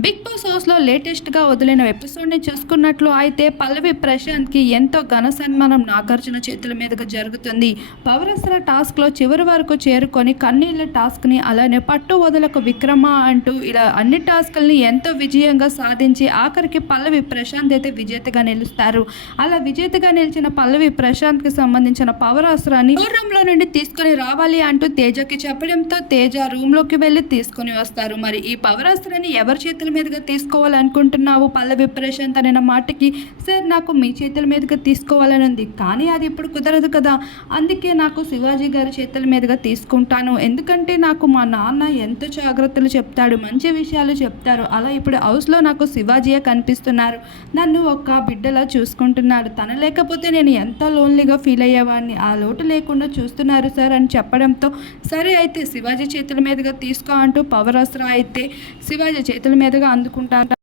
Big boss హౌస్లో లేటెస్ట్గా వదిలిన ఎపిసోడ్ని చూసుకున్నట్లు అయితే పల్లవి ప్రశాంత్కి ఎంతో ఘన సన్మానం నాగార్జున చేతుల మీదుగా జరుగుతుంది. పవరసర టాస్క్లో చివరి వరకు చేరుకొని కన్నీళ్ళ టాస్క్ని అలానే పట్టు వదలకు విక్రమ అంటూ ఇలా అన్ని టాస్క్ల్ని ఎంతో విజయంగా సాధించి ఆఖరికి పల్లవి ప్రశాంత్ అయితే విజేతగా నిలుస్తారు. అలా విజేతగా నిలిచిన పల్లవి ప్రశాంత్కి సంబంధించిన పవర్ అస్త్రాన్ని నుండి తీసుకొని రావాలి అంటూ తేజకి చెప్పడంతో తేజ రూమ్లోకి వెళ్ళి తీసుకొని వస్తారు. మరి ఈ పవర్ అస్త్రాన్ని ఎవరి చేతుల మీదుగా తీసుకోవాలనుకుంటున్నావు? పల్లవి ప్రశాంత్ అనే మాటకి సార్ నాకు మీ చేతుల మీదుగా తీసుకోవాలని ఉంది కానీ అది ఇప్పుడు కుదరదు కదా. అందుకే నాకు శివాజీ గారి చేతుల మీదుగా తీసుకుంటాను. ఎందుకంటే నాకు మా నాన్న ఎంత జాగ్రత్తలు చెప్తాడు మంచి విషయాలు చెప్తారు. అలా ఇప్పుడు హౌస్లో నాకు శివాజీయే కనిపిస్తున్నారు. నన్ను ఒక్క బిడ్డలా చూసుకుంటున్నాడు. తన లేకపోతే నేను ఎంత లోన్లీగా ఫీల్ అయ్యేవాడిని? ఆ లోటు లేకుండా చూస్తున్నారు సార్ అని చెప్పడంతో సరే అయితే శివాజీ చేతుల మీదుగా తీసుకో అంటూ పవర్ అస్త్ర అయితే శివాజీ చేతుల మీద మీదుగా అందుకుంటారు